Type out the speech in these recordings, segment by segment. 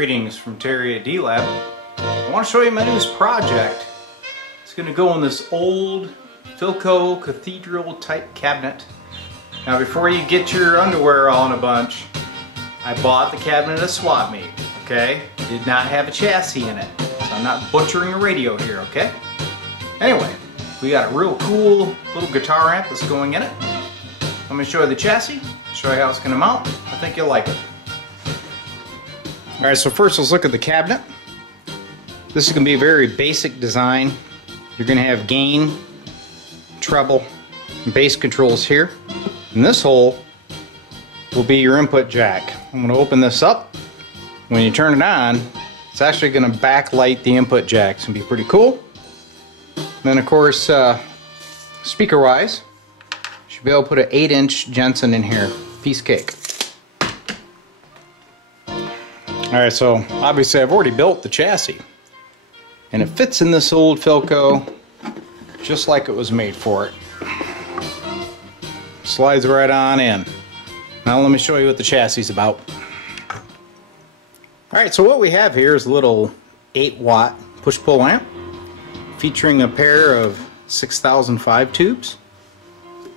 Greetings from Terry at D-Lab. I want to show you my newest project. It's going to go in this old Philco cathedral type cabinet. Now before you get your underwear all in a bunch, I bought the cabinet at swap meet, okay? It did not have a chassis in it, so I'm not butchering a radio here, okay? Anyway, we got a real cool little guitar amp that's going in it. I'm going to show you the chassis, show you how it's going to mount. I think you'll like it. Alright, so first let's look at the cabinet. This is going to be a very basic design. You're going to have gain, treble, and bass controls here. And this hole will be your input jack. I'm going to open this up. When you turn it on, it's actually going to backlight the input jack. It's going to be pretty cool. And then of course, speaker wise, you should be able to put an 8-inch Jensen in here. Piece of cake. Alright, so obviously I've already built the chassis. And it fits in this old Philco just like it was made for it. Slides right on in. Now let me show you what the chassis is about. Alright, so what we have here is a little 8-watt push-pull amp featuring a pair of 6005 tubes.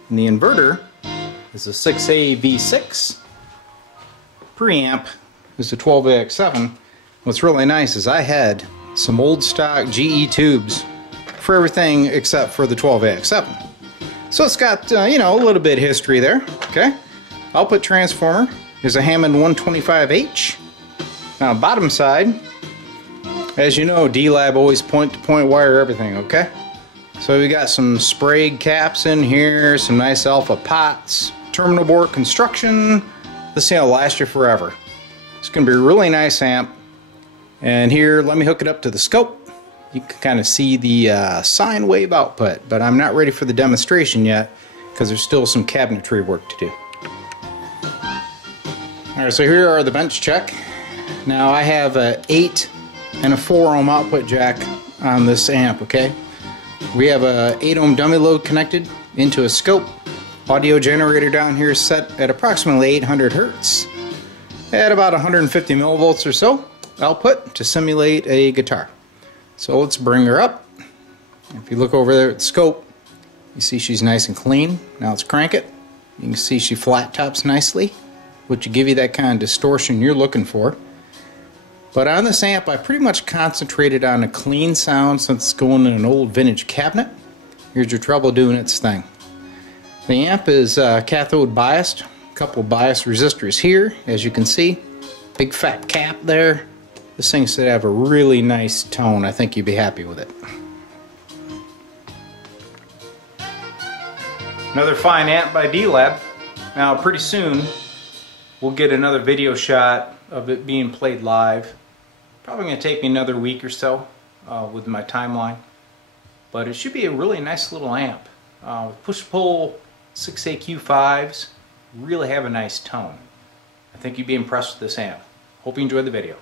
And the inverter is a 6A V6. Preamp is a 12AX7. What's really nice is I had some old stock GE tubes for everything except for the 12AX7. So it's got, you know, a little bit of history there, okay? Output transformer is a Hammond 125H. Now bottom side, as you know, D-Lab always point-to-point wire everything, okay? So we got some sprayed caps in here, some nice alpha pots, terminal board construction. This thing will last you forever. It's going to be a really nice amp. And here, let me hook it up to the scope. You can kind of see the sine wave output, but I'm not ready for the demonstration yet because there's still some cabinetry work to do. Alright, so here are the bench check. Now I have a 8 and a 4 ohm output jack on this amp, okay? We have a 8 ohm dummy load connected into a scope. Audio generator down here is set at approximately 800 hertz. At about 150 millivolts or so output to simulate a guitar. So let's bring her up. If you look over there at the scope, you see she's nice and clean. Now let's crank it. You can see she flat tops nicely, which will give you that kind of distortion you're looking for. But on this amp, I pretty much concentrated on a clean sound since it's going in an old vintage cabinet. Here's your treble doing its thing. The amp is cathode biased. A couple bias resistors here, as you can see. Big fat cap there. This thing should have a really nice tone. I think you'd be happy with it. Another fine amp by D-Lab. Now pretty soon we'll get another video shot of it being played live. Probably going to take me another week or so with my timeline. But it should be a really nice little amp. Push-pull 6AQ5s really have a nice tone. I think you'd be impressed with this amp. Hope you enjoyed the video.